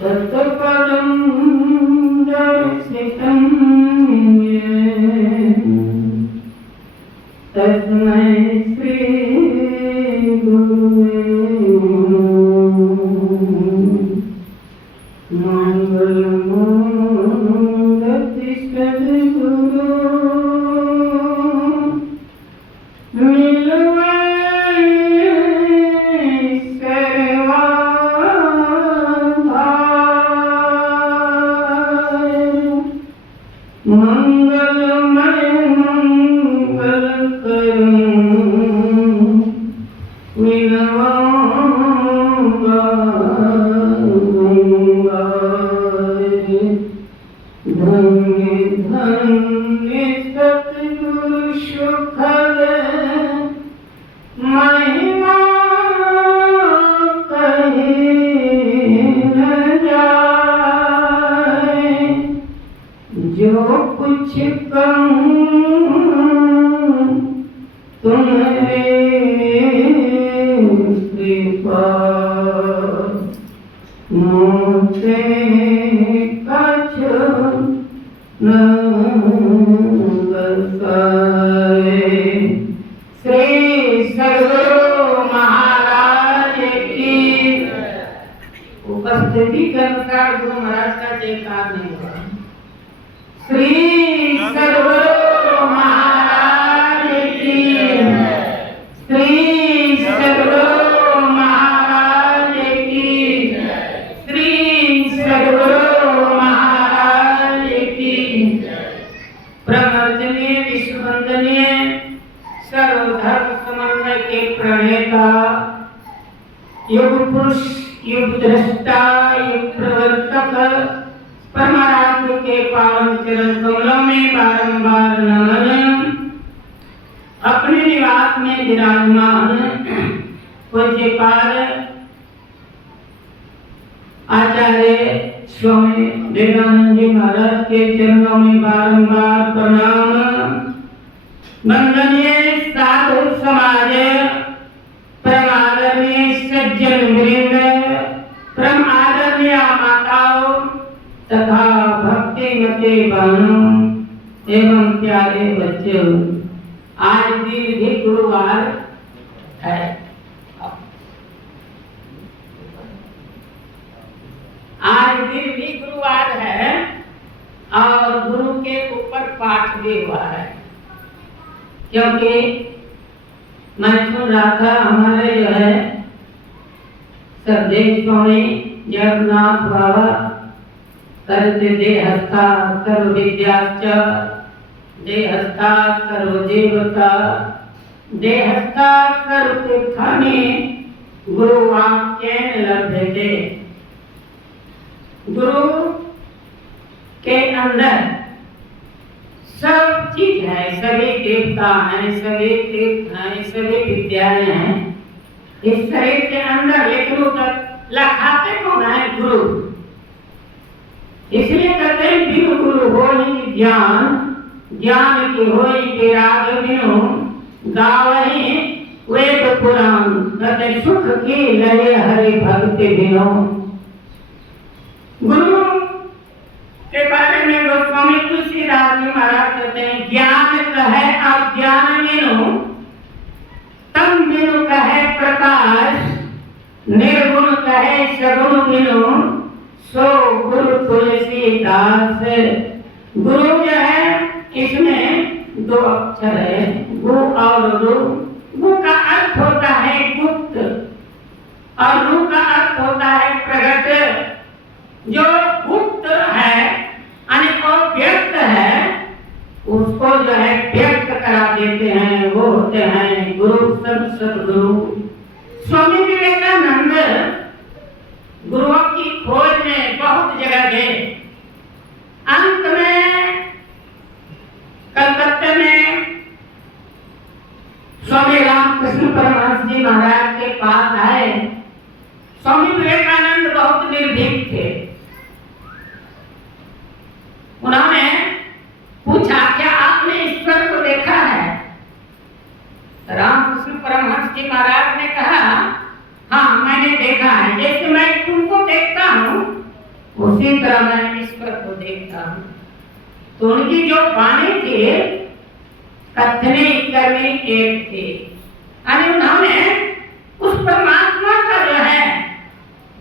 तत्पदं दर्शितं तस्मै श्री उपस्थिति के अनुसार गुरु महाराज का जयकार नहीं हुआ। श्री सद्गुरु महाराज की, श्री सद्गुरु महाराज की, श्री सद्गुरु महाराज की। प्रवर्तनीय विश्ववंदनीय सर्वधर्म समन्वय के प्रणेता युग पुरुष, युग दृष्टा, युग प्रवर्तक परमात्म के पावन चरण कमलों में बारंबार नमन। अपने निवास में विराजमान पूज्यपाद आचार्य स्वामी विवेकानंद जी महाराज के चरणों में बारंबार प्रणाम। वंदनीय साधु समाज, परमादरणीय सज्जन वृंद, परम आदरणीय माताओं तथा भक्तिमती बहनों एवं प्यारे बच्चों, आज दीर्घ गुरुवार है। आज दीर्घ गुरुवार है और गुरु के ऊपर पाठ भी हुआ है, क्योंकि मैं सुन रहा था हमारे जो है सरदेव स्वामी जगन्नाथ बाबा करते देहस्था सर्व विद्याश्च देहस्था सर्व देवता देहस्था सर्व तीर्थानि गुरु वाक्येन लभ्यते। गुरु के अंदर सब चीज है, सभी देवता हैं, सभी तीर्थ हैं, सभी विद्याएं हैं इस शरीर के अंदर, लेकिन लखाते कौन है? गुरु। इसलिए कहते हैं बिनु गुरु होई ज्ञान, ज्ञान की होई विराग बिनु गावहि वेद पुराण। कहते सुख की लय हरि भक्ति बिनु। गुरु के बारे में गोस्वामी तुलसीदास जी महाराज कहते हैं ज्ञान कहे अज्ञान बिनु, तम बिनु कहे प्रकाश, निर्गुण कहे सगुण बिनु, सो गुरु तुलसीदास। गुरु जो है इसमें दो अक्षर है, गु और रु। गु का अर्थ होता है गुप्त और रु का अर्थ होता है प्रगट। जो गुप्त है यानी अव्यक्त है, उसको जो है व्यक्त करा देते हैं, वो होते हैं गुरु, सद्गुरु। स्वामी विवेकानंद गुरुओं की खोज में बहुत जगह गए। अंत में कलकत्ते में स्वामी रामकृष्ण परमहंस जी महाराज के पास आए। स्वामी विवेकानंद बहुत निर्भीक थे। उन्होंने पूछा क्या आपने ईश्वर को देखा है? रामकृष्ण परमहंस जी महाराज ने कहा हाँ मैंने देखा है, जैसे मैं तुमको देखता हूँ उसी तरह मैं ईश्वर को देखता हूँ। तो उनकी जो वाणी थी कथनी करनी एक थी, यानी उन्होंने उस परमात्मा का जो है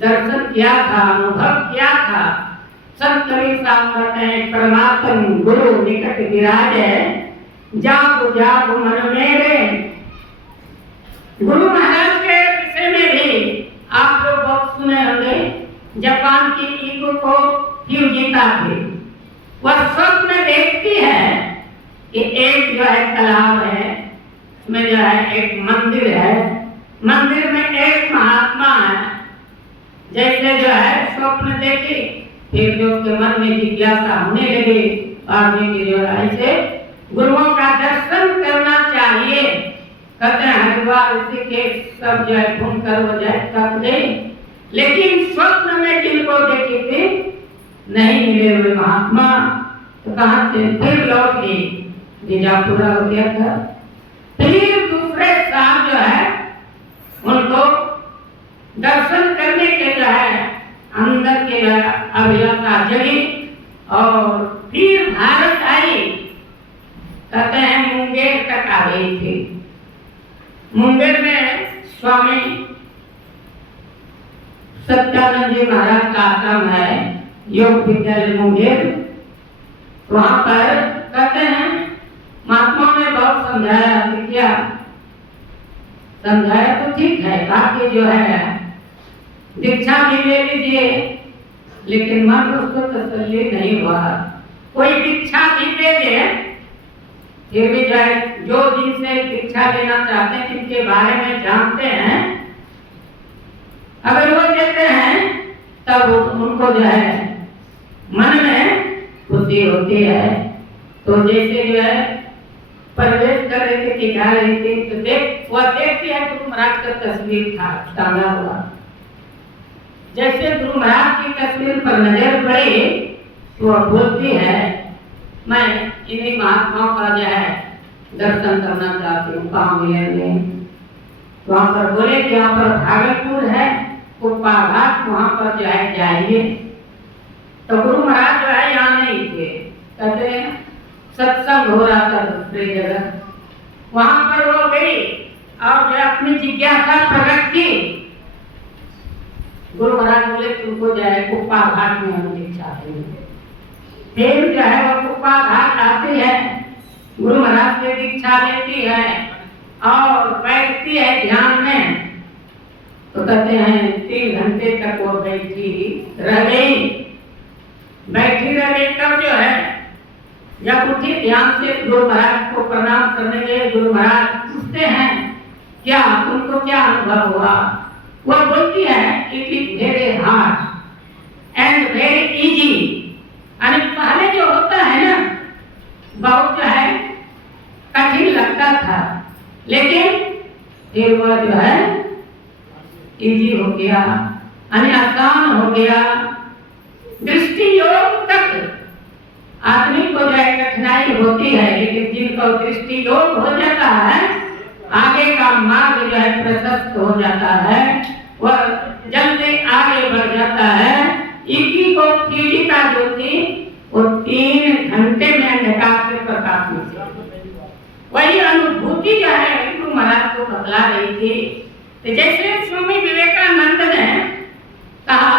दर्शन किया था, अनुभव किया था। संत कबीर साहब कहते हैं परमात्म गुरु निकट विराजे, जागो जागो मन मेरे। गुरु महाराज के विषय में भी आप लोग बहुत सुने होंगे। जापान की ईगो को क्यों जीता थे? वह स्वप्न देखती है कि एक जो है तालाब है, उसमें जो है एक मंदिर है, मंदिर में एक महात्मा है। जैसे जो है स्वप्न देखे, फिर जो उसके मन में जिज्ञासा होने लगी, आदमी की जो है ऐसे गुरुओं का दर्शन करना चाहिए। कहते हैं हरिद्वार ऋषिकेश सब जो है घूम कर हो जाए थक गए, लेकिन स्वप्न में जिनको देखे थे नहीं मिले हुए महात्मा, तो कहाँ से फिर लौट गए, वीजा पूरा हो गया था। फिर दूसरे साल जो है उनको दर्शन करने के जो है अंदर के अभिलाषा जगी और फिर भारत आई। कहते हैं मुंगेर तक आ गई थी। मुंगेर में स्वामी सत्यानंद जी महाराज का आश्रम है, योग विद्यालय मुंगेर। वहां पर कहते हैं महात्मा ने बहुत समझाया कि क्या समझाया तो ठीक है, बाकी जो है दीक्षा भी ले लीजिए, लेकिन मन उसको तसल्ली नहीं हुआ। कोई दीक्षा भी दे दे, फिर भी जाए जो जिनसे दीक्षा लेना चाहते हैं, जिनके बारे में जानते हैं, अगर वो देते हैं तब उनको जो है मन में खुशी होती है। तो जैसे जो है प्रवेश कर रहे थे, दिखा रही थी, तो वह देखती है गुरु महाराज का तस्वीर था टांगा हुआ। जैसे गुरु महाराज की तस्वीर पर नजर पड़ी तो वह बोलती है मैं इन्हीं महात्माओं का जो है दर्शन करना चाहती हूँ, कहाँ मिलेंगे? वहाँ पर बोले कि वहाँ पर भागलपुर है, कुप्पाघाट, वहाँ पर जो है जाइए। तो गुरु महाराज जो है यहाँ नहीं थे, कहते हैं सत्संग हो रहा था दूसरी जगह, वहाँ पर वो गई और जो अपनी जिज्ञासा प्रकट की। गुरु महाराज बोले तुमको जो है कुप्पाघाट में हम दीक्षा देंगे। फिर जो है वो कुप्पाघाट आती है, गुरु महाराज से दीक्षा लेती है और बैठती है ध्यान में। तो कहते हैं 3 घंटे तक वो बैठी रह गई, बैठी रह गई। तब जो है जब उठी ध्यान से गुरु महाराज को प्रणाम करने गए, गुरु महाराज पूछते हैं क्या तुमको क्या अनुभव हुआ? वह बोलती है it is very hard and very easy. यानी पहले जो होता है ना बहुत जो है कठिन लगता था, लेकिन फिर वह जो है इजी हो गया, यानी आसान हो गया। दृष्टि योग तक आदमी को जो है कठिनाई होती है, लेकिन जिनको दृष्टि योग हो जाता है आगे का मार्ग जो है प्रशस्त हो जाता है, वह जल्दी आगे बढ़ जाता है। इसी को पीड़िता जो थी वो 3 घंटे में अंधकार से प्रकाश में वही अनुभूति जो है गुरु महाराज को बतला रही थी। तो जैसे स्वामी विवेकानंद ने कहा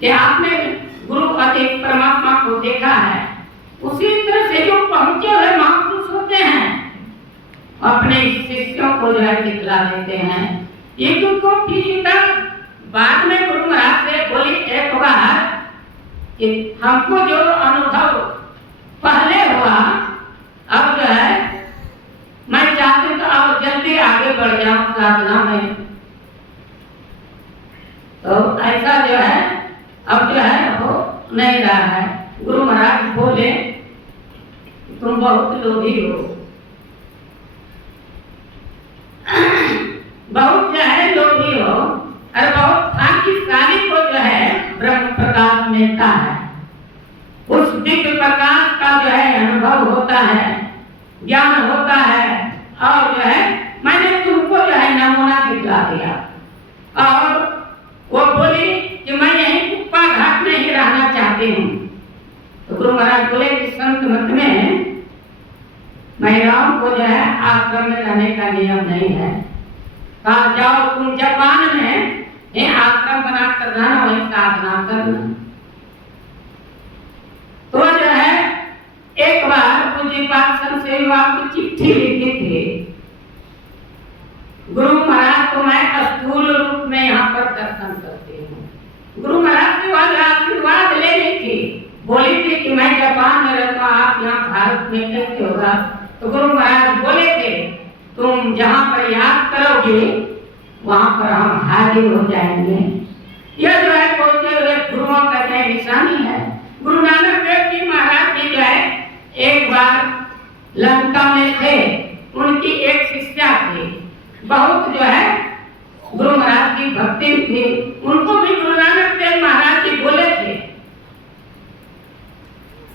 कि आपने गुरु अतिक परमात्मा को देखा है, उसी तरह से जो पहुंचे हुए महापुरुष होते हैं अपने शिष्यों को जो है दिखला देते हैं। ये को पीड़िता बाद में गुरु महाराज से बोली एक बार कि हमको जो अनुभव पहले हुआ अब जो है मैं चाहती हूँ तो अब जल्दी आगे बढ़ जाऊं साधना में। तो ऐसा जो है अब जो है वो नहीं रहा है। गुरु महाराज बोले तुम बहुत लोभी हो, बहुत जो है लोभी हो और बहुत भाग्यशाली को जो है ब्रह्म प्रकाश मिलता है। उस दिव्य प्रकाश का जो है अनुभव होता है, ज्ञान होता है, और जो है मैंने तुमको जो है नमूना दिखला दिया। और वो बोली कि मैं यहीं महाराज बोले कि संत मत में महिलाओं को जो है आश्रम में रहने का नियम नहीं है। कहा जाओ तुम जापान में आश्रम बनाकर रहना, वही साधना करना। तो जो है एक बार पूज्यपाद से को चिट्ठी लिखी थी, गुरु महाराज को मैं स्थूल रूप में यहाँ पर दर्शन करती हूँ। गुरु महाराज के बाद आशीर्वाद ले ली थी, बोली थी कि मैं जापान में रहता हूँ, आप यहाँ भारत में कैसे होगा। तो गुरु महाराज बोले थे तुम जहाँ पर याद करोगे वहां पर हम हाजिर हो जाएंगे। यह जो है बोलते हुए गुरुओं का जो निशानी है। गुरु नानक देव जी महाराज जी जो है एक बार लंका में थे, उनकी एक शिष्या थी, बहुत जो है गुरु महाराज की भक्ति थी। उनको भी गुरु नानक देव महाराज जी बोले थे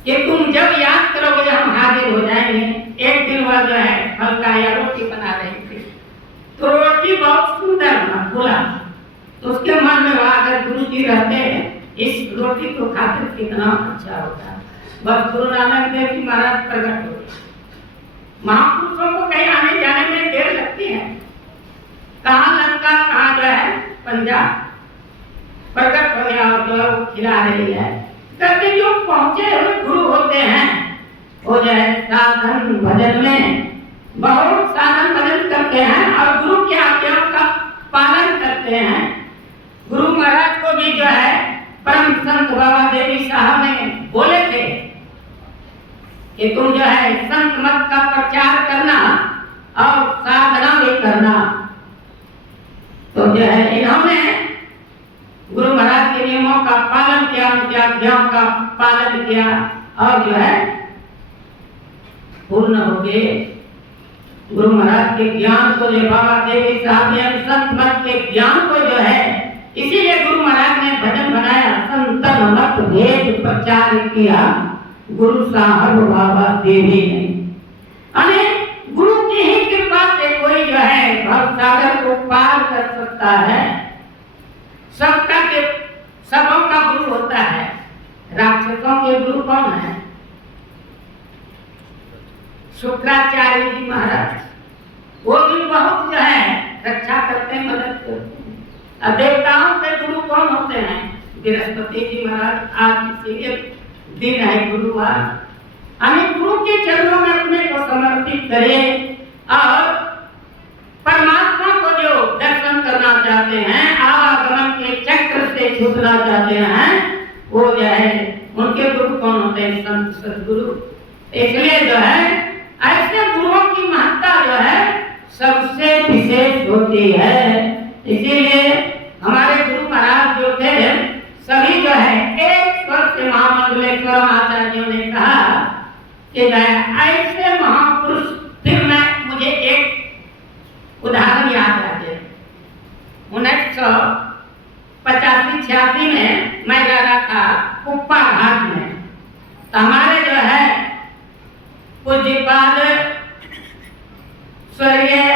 कि तुम जब याद करोगे हम हाजिर हो जाएंगे। एक दिन वह जो है फल का या रोटी बना रही थी, तो रोटी बहुत सुंदर बोला, तो उसके मन में वहां अगर गुरु जी रहते हैं इस रोटी को खाते कितना अच्छा होता है। बस गुरु नानक देव जी महाराज प्रकट हो गए। महापुरुषों को कहीं आने जाने में देर लगती है, कहाँ लंका कहाँ जो है पंजाब, प्रकट हो गया और जो है वो खिला रही है। कहते जो पहुंचे हुए गुरु होते हैं वो जो है साधन भजन में बहुत साधन भजन करते हैं और गुरु की आज्ञाओं का पालन करते हैं। गुरु महाराज को भी जो है परम संत बाबा देवी साहब ने बोले थे कि तुम जो है संत मत का प्रचार करना और साधना भी करना। तो जो है इन्होंने गुरु महाराज के नियमों का पालन किया, उनकी आज्ञाओं का पालन किया और जो है पूर्ण हो गए। गुरु महाराज के ज्ञान को जो बाबा देवी साहब ने संत मत के ज्ञान को जो है, इसीलिए गुरु महाराज ने भजन बनाया, संतन मत भेद प्रचार किया गुरु साहब बाबा देवी ने। अने गुरु की ही कृपा से कोई जो है भवसागर को पार कर सकता है। सबका सबों का गुरु होता है। राक्षसों के गुरु कौन है? शुक्राचार्य जी महाराज, वो भी बहुत जो है रक्षा करते हैं, मदद करते हैं। और देवताओं के गुरु कौन होते हैं? बृहस्पति जी महाराज। आज इसीलिए दिन है गुरुवार। हमें गुरु के चरणों में अपने को समर्पित करें और परमात्मा को जो दर्शन करना चाहते हैं, आवागमन के चक्र से छूटना चाहते हैं, वो जो है उनके गुरु कौन होते हैं? संत सद्गुरु। इसलिए जो है ऐसे गुरुओं की महत्ता जो है सबसे विशेष होती है। इसीलिए हमारे गुरु महाराज जो थे सभी जो है एक स्वर से महामंडलेश्वर आचार्यों ने कहा कि ऐसे महापुरुष, फिर मैं मुझे एक उदाहरण याद आ गया। 1985-86 में मैं जा रहा था कुप्पा घाट में, तो हमारे जो है पूज्यपाद स्वर्गीय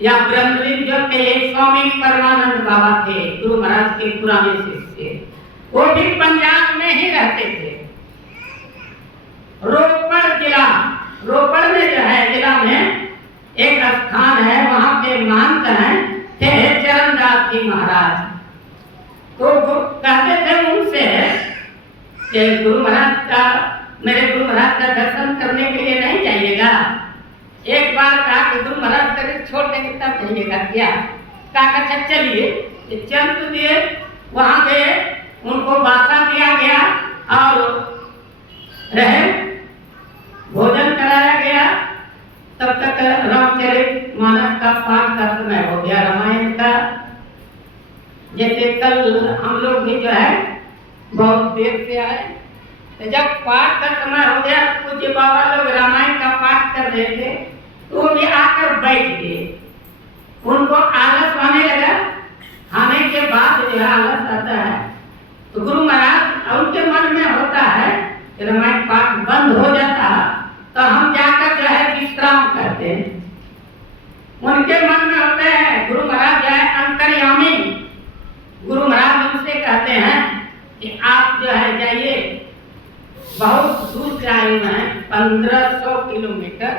या ब्रह्मलीन जो थे स्वामी परमानंद बाबा थे, गुरु महाराज के पुराने शिष्य, वो भी पंजाब में ही रहते थे। रोपड़ जिला, रोपड़ में जो है जिला में एक स्थान है, वहां पे महंत हैं थे चरणदास जी महाराज। तो कहते थे उनसे कि गुरु महाराज का, मेरे गुरु महाराज का दर्शन करने के लिए नहीं जाइएगा। एक बार कहा कि गुरु महाराज का छोड़ देंगे तब जाइएगा क्या? कहा अच्छा चलिए। चल तो दिए, वहां गए, उनको बासा दिया गया और रहे, भोजन कराया गया। तब तक रामचरित मानस का पाठ का समय हो गया, रामायण का। जैसे कल हम लोग भी जो है बहुत देर से आए, तो जब पाठ का समय हो गया, पूज्य बाबा लोग रामायण का पाठ कर रहे थे, तो वो भी आकर बैठ गए। उनको आलस आने लगा, खाने के बाद जो आलस आता है, तो गुरु महाराज उनके मन में होता है कि रामायण पाठ बंद हो जाता, तो हम जाकर जो है विश्राम करते हैं। उनके मन में होता है, गुरु महाराज जो है अंतर्यामी, गुरु महाराज उनसे कहते हैं कि आप जो है जाइए बहुत दूर से आए हुए हैं, 1500 किलोमीटर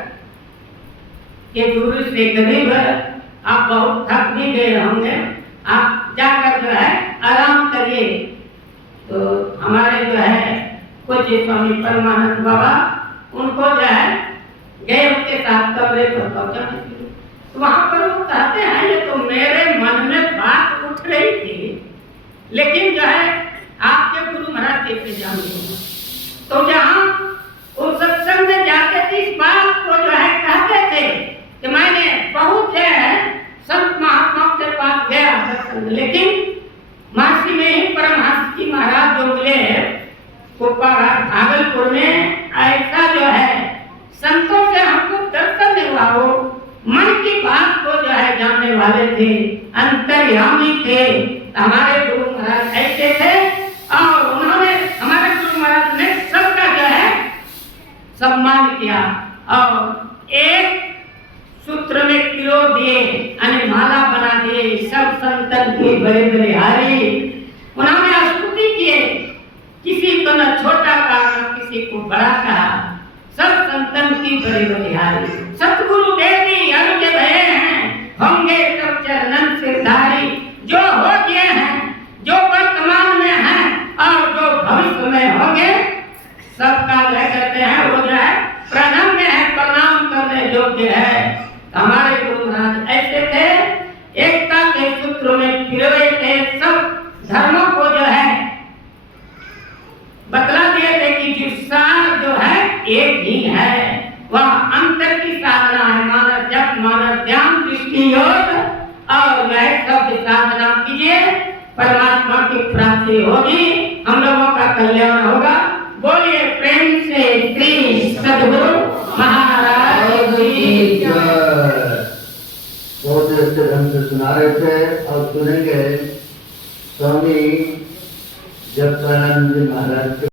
के दूरी से। करीब आप बहुत थक भी गए होंगे, आप जाकर जो है आराम करिए। तो हमारे जो है कुछ स्वामी परमानंद बाबा, उनको जो है गए उनके साथ कमरे पर पहुंचाने के लिए। तो वहां पर वो कहते हैं, ये तो मेरे मन में बात उठ रही थी, लेकिन जो है आपके गुरु महाराज कैसे जानेंगे। तो जहाँ उस सत्संग में जाते थे, इस बात को जो है कहते थे कि मैंने बहुत जो है संत महात्माओं के पास गया सत्संग, लेकिन मासी में ही परमहंस जी महाराज जो मिले कुप्पाघाट भागलपुर में, ऐसा जो है संतों से हमको दर्शन नहीं हुआ। वो मन की बात को जो है जानने वाले थे, अंतर्यामी थे। हमारे गुरु महाराज ऐसे थे और उन्होंने, हमारे गुरु महाराज ने सबका जो है सम्मान किया और एक सूत्र में किलो दिए, माला बना दिए, सब संतन के बड़े बड़े हारी। उन्होंने स्तुति किए, किसी को न छोटा कहा न किसी को बड़ा कहा, सब संतन की बड़ी बड़ी हारी। सतगुरु देवी अनुज भये हैं, होंगे सब चरणन सिरधारी। जो हो गए हैं, जो वर्तमान में हैं और जो भविष्य में होंगे, सबका वह कहते हैं वो जो है प्रणम्य है, प्रणाम करने योग्य है। हमारे गुरु महाराज ऐसे थे, एकता के सूत्र में पिरोए थे, सब धर्मों को जो है बतला दिए थे कि जिसका जो है एक ही है, वह अंतर की साधना है। मानस जप, मानस ध्यान, दृष्टि योग और वह सब साधना कीजिए, परमात्मा की प्राप्ति होगी, हम लोगों का कल्याण होगा। बोलिए प्रेम से श्री सद्गुरु महाराज की जय। बहुत अच्छे ढंग से सुना रहे थे और सुनेंगे स्वामी जगदानंद महाराज।